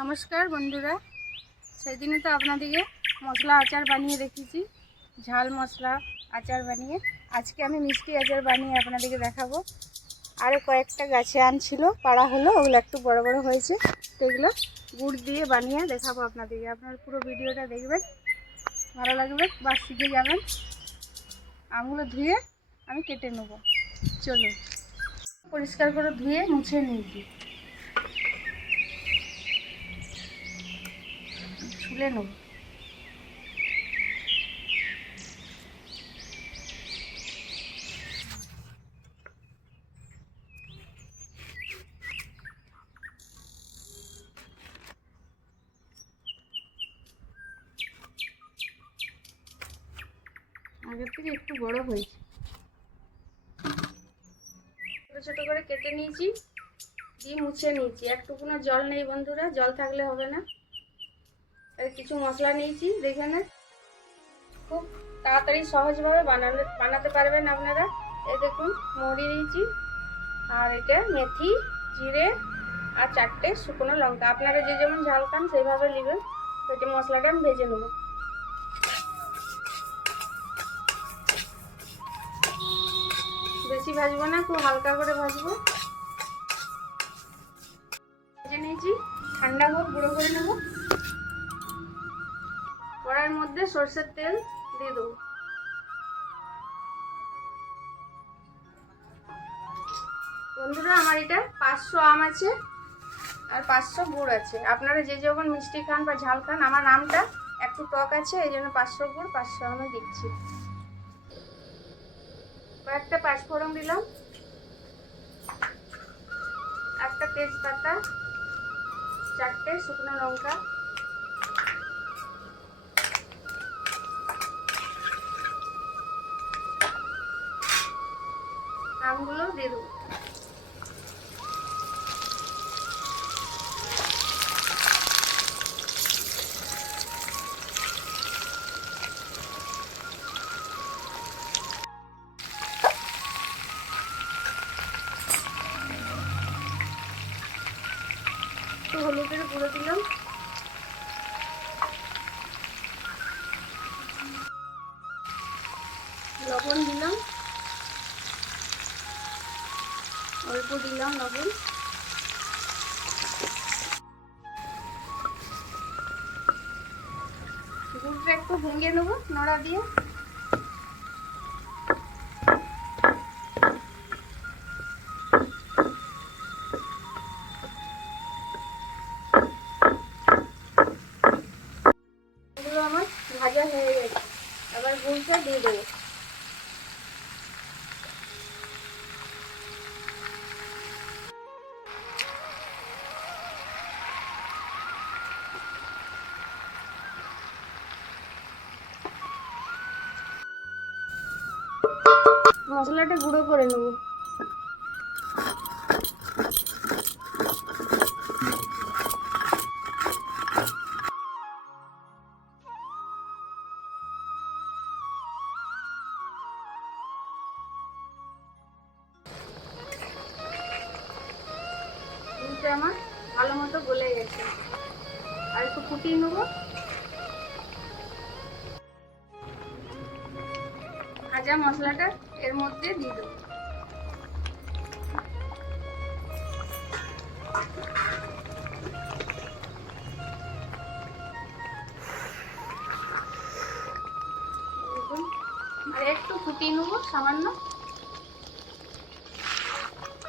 নমস্কার বন্ধুরা, সেদিনে তো আপনাদেরকে মশলা আচার বানিয়ে রেখেছি ঝাল মশলা আচার বানিয়ে। আজকে আমি মিষ্টি আচার বানিয়ে আপনাদেরকে দেখাবো। আরও কয়েকটা গাছে আনছিল পাড়া হলো, ওগুলো একটু বড় বড় হয়েছে তো এগুলো গুড় দিয়ে বানিয়ে দেখাবো আপনাদেরকে। আপনার পুরো ভিডিওটা দেখবেন, ভালো লাগবে বা শিখে যাবেন। আমগুলো ধুয়ে আমি কেটে নেব। চলুন, পরিষ্কার করে ধুয়ে মুছে নিয়েছি নেব আগের থেকে একটু বড় হয়েছে। ছোটো ছোটো করে কেটে নিয়েছি, দিয়ে মুছে নিয়েছি। একটুকুনো জল নেই বন্ধুরা, জল থাকলে হবে না। কিছু মশলা নিয়েছি, দেখে নেন। খুব তাড়াতাড়ি সহজভাবে বানালে, বানাতে পারবেন আপনারা। এই দেখুন মরি নিয়েছি আর এটা মেথি, জিরে আর চারটে শুকনো লঙ্কা। আপনারা যে যেমন ঝাল খান, সেইভাবে নেবেন। এটা মশলাটা আমি ভেজে নেব। বেশি ভাজবো না, খুব হালকা করে ভাজবো। ভেজে নিয়েছি। ঠান্ডা হোক, গুঁড়ো করে নেব। সর্ষের তেল দিয়ে দেবো। বন্ধুরা, আমার এটা পাঁচশো আম আছে আর পাঁচশো গুড় আছে। আপনারা যে যখন মিষ্টি খান বা ঝাল খান, আমার আমটা একটু টক আছে, এই জন্য পাঁচশো গুড়, পাঁচশো আমে দিচ্ছি। কয়েকটা পাঁচফোড়ন দিলাম। একটা তেজপাতা, চারটে শুকনো লঙ্কা আমগুলো দিয়ে দেবো। একটু হলুদের গুঁড়ো দিলাম। লবণ দিলাম। অল্প দিলাম লবণ। গুড়টা একটু ভেঙে নেব, নড়া দিয়ে। আমার ভাজা হয়ে গেছে। আবার গুড়টা দিয়ে দেবো। মশলাটা গুঁড়ো করে নেব। আমার ভালো মতো গলে গেছে। আর একটু ফুটিয়ে নেব। ভাজা মশলাটা এর মধ্যে দিয়ে দেবো। একটু ফুটিয়ে নেব, সামান্য।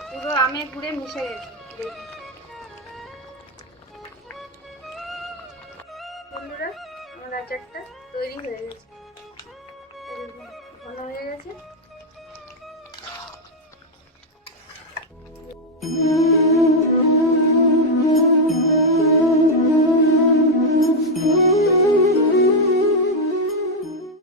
পুরো আমে গুড়ে মিশে গেছে। বন্ধুরা, আমার আচারটা তৈরি হয়ে গেছে। এই হয়ে গেছে।